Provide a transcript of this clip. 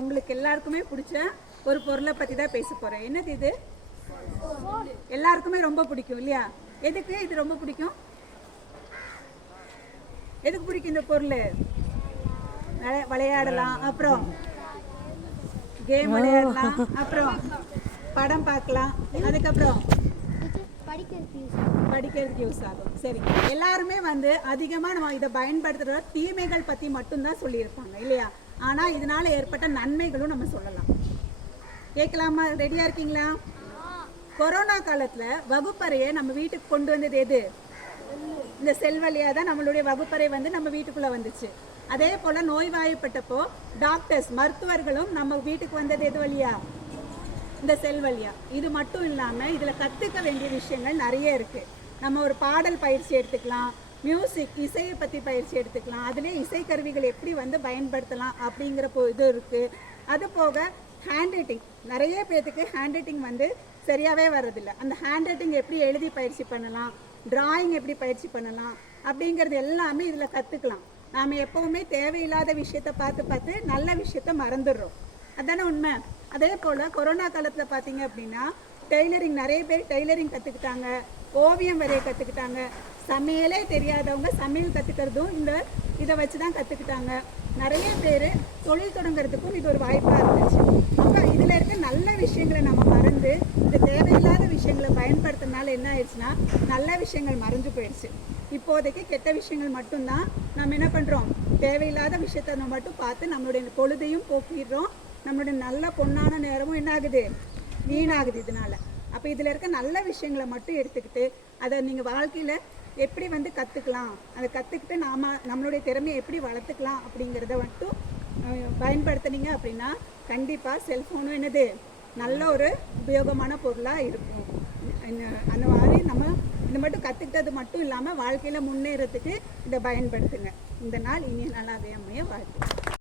உங்களுக்கு எல்லாருக்குமே பிடிச்ச ஒரு பொருளை பற்றி தான் பேச போகிறேன் என்னது இது? எல்லாருக்குமே ரொம்ப பிடிக்கும் இல்லையா? எதுக்கு? இது ரொம்ப பிடிக்கும்? எதுக்கு பிடிக்கும் இந்த பொருள்? விளையாடலாம் அப்புறம் கேம் விளையாடலாம் அப்புறம் படம் பார்க்கலாம் அதுக்கப்புறம் படிக்கிறதுக்கு யூஸ் ஆகும். சரி. எல்லாருமே வந்து அதிகமாக நம்ம இதை பயன்படுத்துகிற தீமைகள் பற்றி மட்டும்தான் சொல்லியிருப்பாங்க இல்லையா? ஆனால் இதனால் ஏற்பட்ட நன்மைகளும் நம்ம சொல்லலாம். கேட்கலாமா? ரெடியாக இருக்கீங்களா? கொரோனா காலத்தில் வகுப்பறையை நம்ம வீட்டுக்கு கொண்டு வந்தது எது? இந்த செல் வழியாக தான் நம்மளுடைய வகுப்பறை வந்து நம்ம வீட்டுக்குள்ளே வந்துச்சு. அதே போல் நோய்வாய்ப்பட்டப்போ டாக்டர்ஸ் மருத்துவர்களும் நம்ம வீட்டுக்கு வந்தது எது வழியா? இந்த செல் வழியா. இது மட்டும் இல்லாமல் இதில் கற்றுக்க வேண்டிய விஷயங்கள் நிறைய இருக்குது நம்ம ஒரு பாடல் பயிற்சி எடுத்துக்கலாம் மியூசிக் இசையை பற்றி பயிற்சி எடுத்துக்கலாம் அதிலே இசைக்கருவிகள் எப்படி வந்து பயன்படுத்தலாம் அப்படிங்கிற இது இருக்குது அது போக ஹேண்ட் ரைட்டிங் நிறைய பேர்த்துக்கு ஹேண்ட் ரைட்டிங் வந்து சரியாகவே வர்றதில்ல. அந்த ஹேண்ட் ரைட்டிங் எப்படி எழுதி பயிற்சி பண்ணலாம் டிராயிங் எப்படி பயிற்சி பண்ணலாம் அப்படிங்கிறது எல்லாமே இதில் கற்றுக்கலாம் நாம் எப்போவுமே தேவையில்லாத விஷயத்தை பார்த்து பார்த்து நல்ல விஷயத்த மறந்துடுறோம். அதானே உண்மை? அதே போல் கொரோனா காலத்தில் பார்த்தீங்க அப்படின்னா டெய்லரிங் நிறைய பேர் டெய்லரிங் கற்றுக்கிட்டாங்க ஓவியம் வரைய கற்றுக்கிட்டாங்க சமையலே தெரியாதவங்க சமையல் கற்றுக்கிறதும் இந்த இதை வச்சு தான் கற்றுக்கிட்டாங்க நிறைய பேர் தொழில் தொடங்குறதுக்கும் இது ஒரு வாய்ப்பாக இருந்துச்சு. அப்போ இதில் இருக்க நல்ல விஷயங்களை நம்ம மறந்து இந்த தேவையில்லாத விஷயங்களை பயன்படுத்துறதுனால என்ன ஆயிடுச்சுன்னா நல்ல விஷயங்கள் மறைஞ்சு போயிடுச்சு. இப்போதைக்கு கெட்ட விஷயங்கள் மட்டும்தான் நம்ம என்ன பண்ணுறோம் தேவையில்லாத விஷயத்தை நம்ம மட்டும் பார்த்து நம்மளுடைய பொழுதையும் போக்கிடுறோம். நம்மளுடைய நல்ல பொண்ணான நேரமும் என்ன ஆகுது வீணாகுது இதனால. அப்போ இதில் இருக்க நல்ல விஷயங்களை மட்டும் எடுத்துக்கிட்டு அதை நீங்கள் வாழ்க்கையில் எப்படி வந்து கற்றுக்கலாம் அதை கற்றுக்கிட்டு நாம் நம்மளுடைய திறமையை எப்படி வளர்த்துக்கலாம் அப்படிங்கிறத மட்டும் பயன்படுத்துனீங்க அப்படின்னா கண்டிப்பாக செல்ஃபோனும் என்னது? நல்ல ஒரு உபயோகமான பொருளாக இருக்கும். அந்த மாதிரி நம்ம இந்த மட்டும் கற்றுக்கிட்டது மட்டும் இல்லாமல் வாழ்க்கையில் முன்னேறத்துக்கு இதை பயன்படுத்துங்க. இந்த நாள் இனிய நல்லாவே அமைய வாழ்த்து